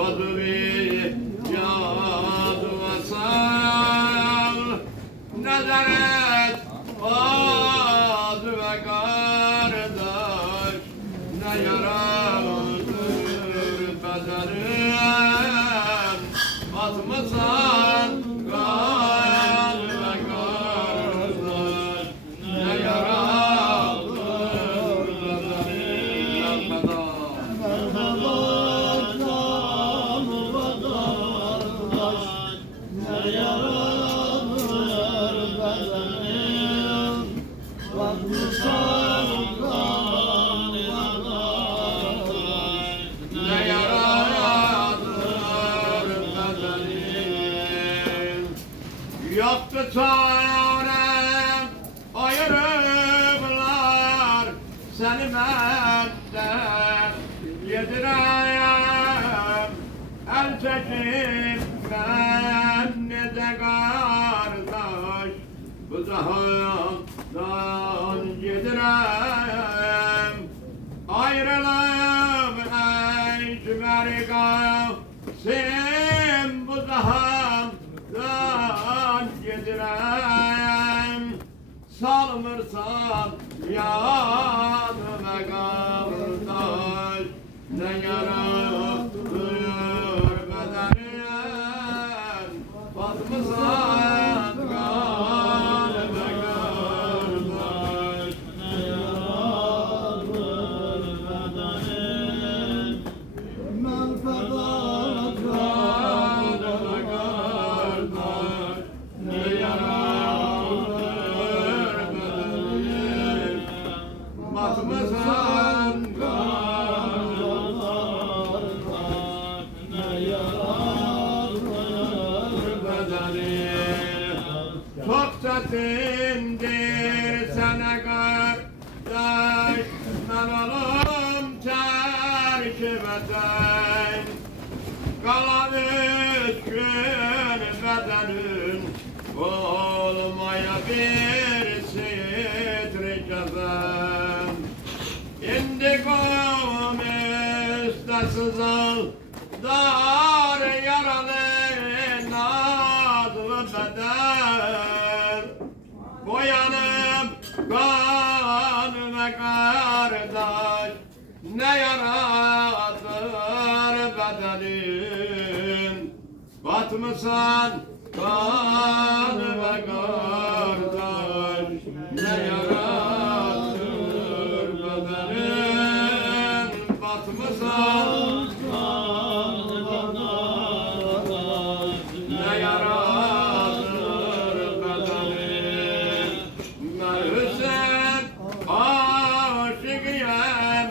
Fadli yad ve sal Nazaret ad ve kardeş Ne yaradır bedenim Atmasan kan ve kardeş Ne yaradır bedenim Yoktu çarem ayırırlar seni benden yedireyim el çekip ben ne de kardeş bu zahandan yedireyim ayrılıp eşmeri gavsim bu zahandan yedireyim salmırsan yanıma kardeş ne yaratıyor bedenim batmısan kanıma kardeş ne yaratıyor bedenim men fedat kanıma kardeş ne yaratıyor bedenim batmısan çok çetindir sana kardeş ben olum çerçeveden kalan 3 gün bedenin olmaya bir sitrikeden İndikom üstesiz dar yaralı nazlı beden boyanıp kan ve kardeş ne yaratır bedenin batmısan kan ve kardeş ne yaratır bedenin batmısan ne yaratır bedenin ben Hüseyin aşıkıyım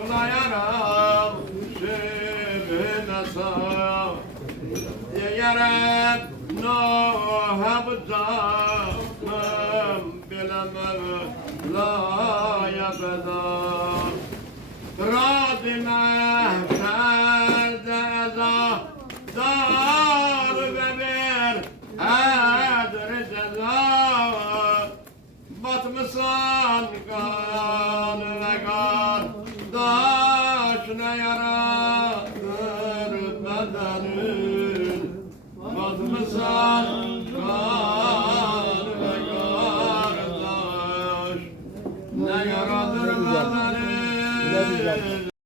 ağlayaram şüphine sağ diyerim Nuh'a bu zalim bilemem la yabeda Radi mehşerde eza dar ve bir edr ceza batmısan kan ve kardeş ne yaratır bedenin batmısan kan ve kardeş ne yaratır bedenin